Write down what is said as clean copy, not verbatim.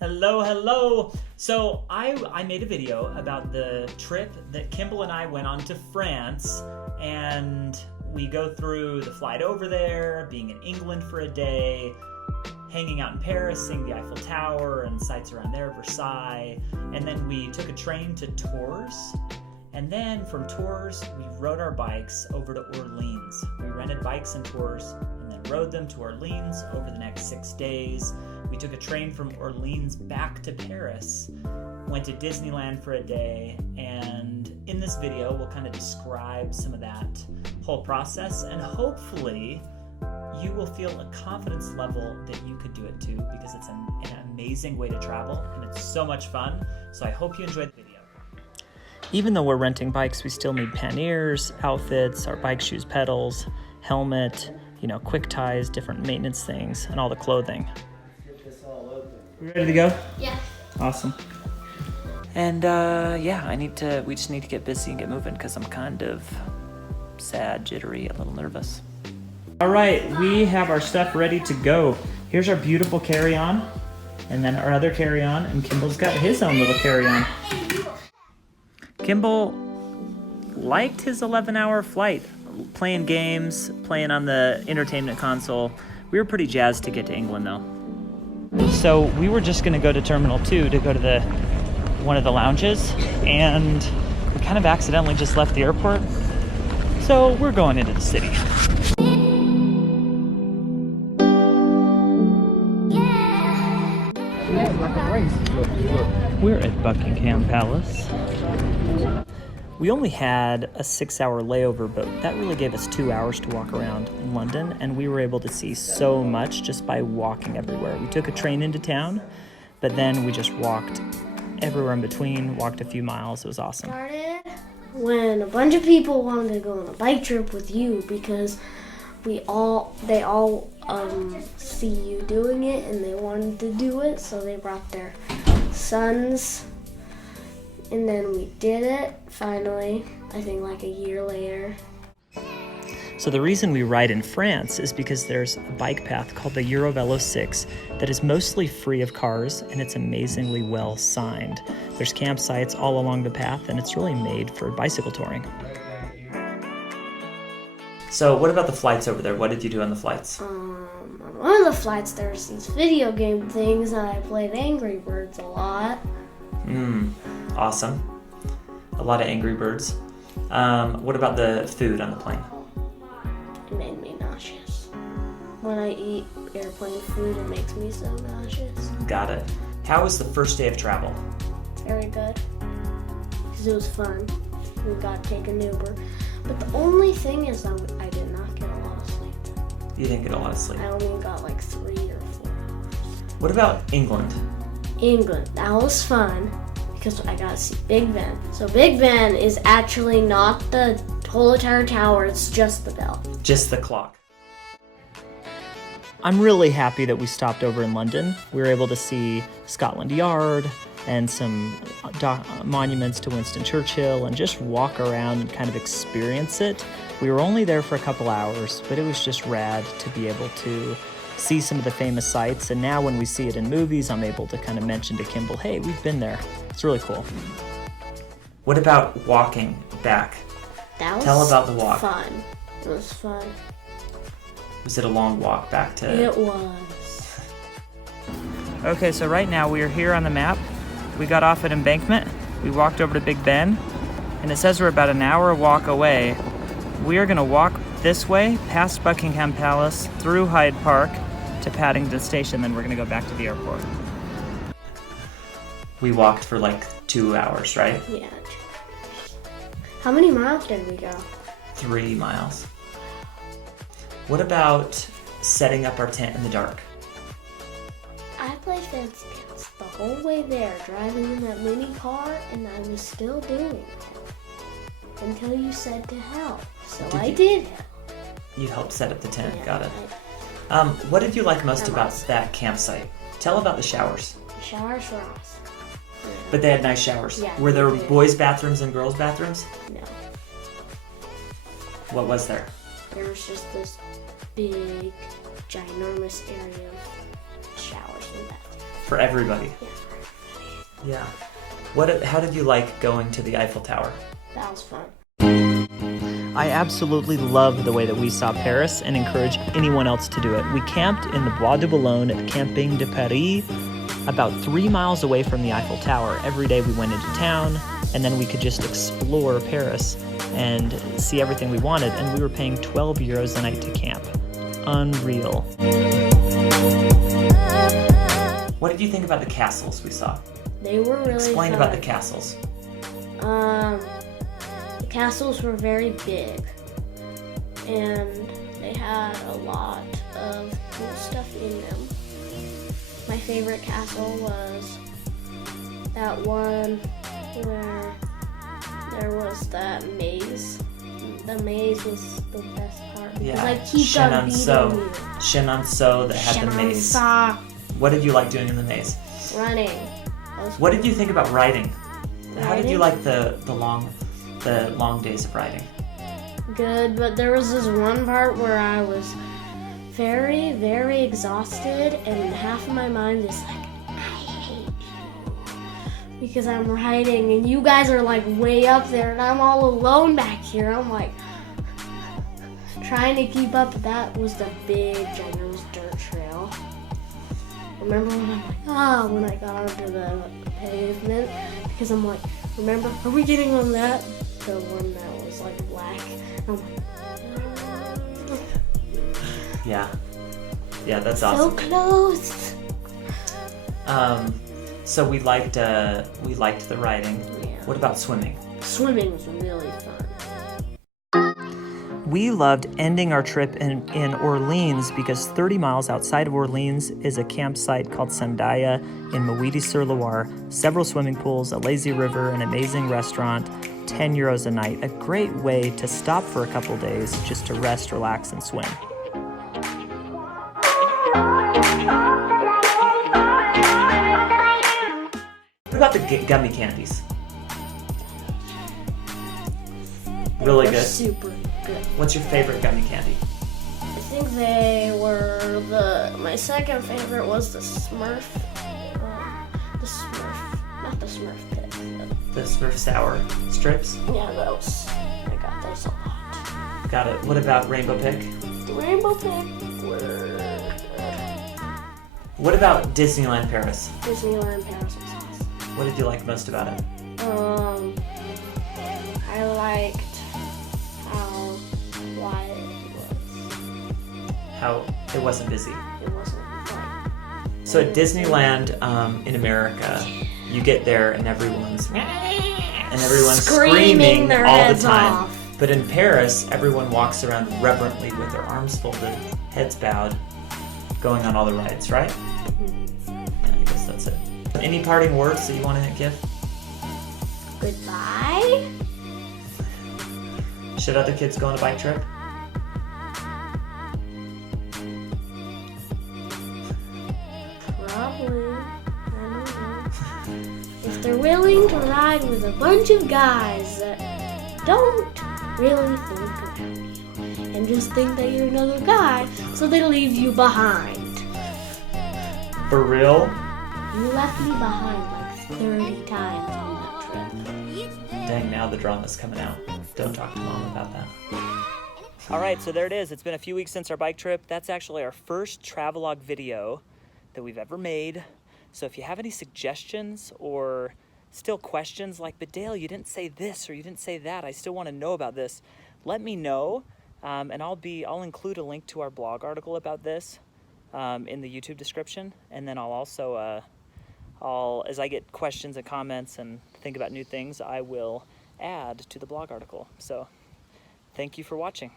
Hello, hello. So I made a video about the trip that Kimball and I went on to France, and we go through the flight over there, being in England for a day, hanging out in Paris, seeing the Eiffel Tower and sights around there, Versailles, and then we took a train to Tours, and then from Tours we rode our bikes over to Orleans. We rented bikes and Tours and then rode them to Orleans over the next 6 days. We took a train from Orleans back to Paris, went to Disneyland for a day, and in this video we'll kind of describe some of that whole process, and hopefully you will feel a confidence level that you could do it too, because it's an amazing way to travel and it's so much fun. So I hope you enjoyed the video. Even though we're renting bikes, we still need panniers, outfits, our bike shoes, pedals, helmet, quick ties, different maintenance things, and all the clothing. You ready to go? Yeah. Awesome. And we just need to get busy and get moving because I'm kind of sad, jittery, a little nervous. All right, we have our stuff ready to go. Here's our beautiful carry-on, and then our other carry-on, and Kimball's got his own little carry-on. Kimball liked his 11-hour flight, playing games, playing on the entertainment console. We were pretty jazzed to get to England though. So we were just gonna go to Terminal 2 to go to one of the lounges, and we kind of accidentally just left the airport. So we're going into the city. We're at Buckingham Palace. We only had a 6-hour layover, but that really gave us 2 hours to walk around London, and we were able to see so much just by walking everywhere. We took a train into town, but then we just walked everywhere in between, walked a few miles. It was awesome. Started when a bunch of people wanted to go on a bike trip with you because they all see you doing it and they wanted to do it, so they brought their sons. And then we did it, finally, I think like a year later. So the reason we ride in France is because there's a bike path called the Eurovelo 6 that is mostly free of cars, and it's amazingly well signed. There's campsites all along the path, and it's really made for bicycle touring. So what about the flights over there? What did you do on the flights? On one of the flights there's these video game things, and I played Angry Birds a lot. Awesome. A lot of Angry Birds. What about the food on the plane? It made me nauseous. When I eat airplane food, it makes me so nauseous. Got it. How was the first day of travel? Very good. Because it was fun. We got to take an Uber. But the only thing is that I did not get a lot of sleep. You didn't get a lot of sleep. I only got like 3 or 4 hours. What about England? England. That was fun because I got to see Big Ben. So Big Ben is actually not the whole entire tower, it's just the bell. Just the clock. I'm really happy that we stopped over in London. We were able to see Scotland Yard and some monuments to Winston Churchill and just walk around and kind of experience it. We were only there for a couple hours, but it was just rad to be able to see some of the famous sites, and now when we see it in movies, I'm able to kind of mention to Kimball, hey, we've been there. It's really cool. What about walking back? Tell about the walk. Fun. It was fun. Was it a long walk back to... It was. Okay, so right now we are here on the map. We got off at Embankment. We walked over to Big Ben, and it says we're about an hour walk away. We are gonna walk this way, past Buckingham Palace, through Hyde Park to Paddington Station, then we're gonna go back to the airport. We walked for like 2 hours, right? Yeah. How many miles did we go? 3 miles. What about setting up our tent in the dark? I played fancy pants the whole way there, driving in that mini car, and I was still doing it until you said to help. So I did help. You helped set up the tent, Yeah, got it. What did you like most about that campsite? Tell about the showers. The showers were awesome. Yeah. But they had nice showers. Yeah, Were there they did. boys' bathrooms and girls' bathrooms? No. What was there? There was just this big, ginormous area of showers and bathrooms. For everybody. Yeah. Yeah. How did you like going to the Eiffel Tower? That was fun. I absolutely love the way that we saw Paris and encourage anyone else to do it. We camped in the Bois de Boulogne at Camping de Paris, about 3 miles away from the Eiffel Tower. Every day we went into town, and then we could just explore Paris and see everything we wanted, and we were paying 12 euros a night to camp. Unreal. What did you think about the castles we saw? They were really Explain fun. about the castles. The castles were very big, and they had a lot of cool stuff in them. My favorite castle was that one where there was that maze. The maze was the best part. Because I keep on beating you. Chenonceau that had the maze. Chenonceau. What did you like doing in the maze? Running. What did you think about riding? How did you Riding? like the long days of riding? Good, but there was this one part where I was very, very exhausted, and half of my mind is like, I hate you. Because I'm riding, and you guys are like way up there, and I'm all alone back here. I'm like, trying to keep up. That was the big, ginormous dirt trail. Remember when I'm like, when I got onto the pavement? Because I'm like, remember, are we getting on that? The one that was like black. I'm like, Yeah. Yeah, that's so awesome. close. So we liked the riding. Yeah. What about swimming? Swimming was really fun. We loved ending our trip in Orleans because 30 miles outside of Orleans is a campsite called Sandaia in Moiti-sur-Loire. Several swimming pools, a lazy river, an amazing restaurant, 10 euros a night. A great way to stop for a couple days just to rest, relax, and swim. What about the gummy candies? Really good. Super good. What's your favorite gummy candy? I think they were my second favorite was the Smurf. Not the Smurf pit. The Smurf sour strips? Yeah, those. I got those a lot. Got it. What about Rainbow Pick? The Rainbow Pick were good. What about Disneyland Paris? Disneyland Paris was awesome. What did you like most about it? I liked how quiet it was. How it wasn't busy. It wasn't like. So at Disneyland in America, you get there and everyone's screaming their all the heads time. off. But in Paris, everyone walks around reverently with their arms folded, heads bowed, going on all the rides, right? Yeah, I guess that's it. Any parting words that you want to give? Goodbye. Should other kids go on a bike trip? Probably. I don't know. If they're willing to ride with a bunch of guys that don't really think about you and just think that you're another guy, so they leave you behind. For real? You left me behind like 30 times on that trip. Dang, now the drama's coming out. Don't talk to Mom about that. All right, so there it is. It's been a few weeks since our bike trip. That's actually our first travelogue video that we've ever made. So if you have any suggestions or still questions like, but Dale, you didn't say this or you didn't say that, I still want to know about this, let me know. And I'll include a link to our blog article about this in the YouTube description. And then I'll also, as I get questions and comments and think about new things, I will add to the blog article. So thank you for watching.